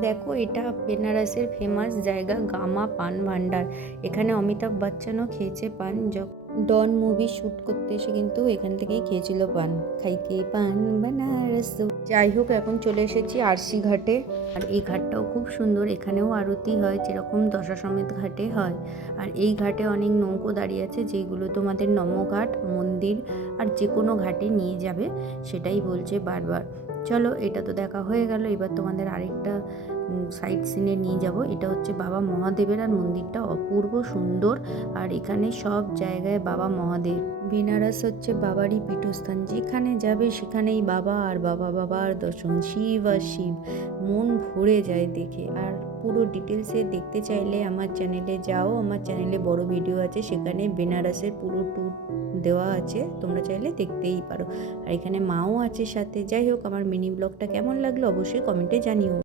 দেখো, এটা বেনারসের ফেমাস জায়গা গামা পান ভান্ডার। এখানে অমিতাভ বচ্চনও খেয়েছে পান। ডন মুভি শ্যুট করতে এসে কিন্তু এখান থেকেই খেয়েছিল পান। খাইতে পান বেনারস। যাই হোক, এখন চলে এসেছি আরসি ঘাটে। আর এই ঘাটটাও খুব সুন্দর। এখানেও আরতি হয় যেরকম দশাশ্বমেধ ঘাটে হয়। আর এই ঘাটে অনেক নৌকো দাঁড়িয়ে আছে, যেগুলো তোমাদের নমঘাট, মন্দির আর যে কোনো ঘাটে নিয়ে যাবে, সেটাই বলছে বারবার। চলো, এটা তো দেখা হয়ে গেল। এবার তোমাদের আরেকটা সাইট সিনে নিয়ে যাব। এটা হচ্ছে বাবা মহাদেবের, আর মন্দিরটা অপূর্ব সুন্দর। আর এখানে সব জায়গায় বাবা মহাদেব। বেনারস হচ্ছে বাবারই পীঠস্থান। যেখানে যাবে সেখানেই বাবা আর বাবা, বাবার দর্শন, শিব আর শিব। মন ভরে যায় দেখে। আর পুরো ডিটেলসে দেখতে চাইলে আমার চ্যানেলে যাও। আমার চ্যানেলে বড় ভিডিও আছে, সেখানে বেনারসের পুরো ট্যুর দেওয়া আছে, তোমরা চাইলে দেখতেই পারো। আর এখানে মাও আছে সাথে। যাই হোক, আমার মিনি ব্লগটা কেমন লাগলো অবশ্যই কমেন্টে জানিও।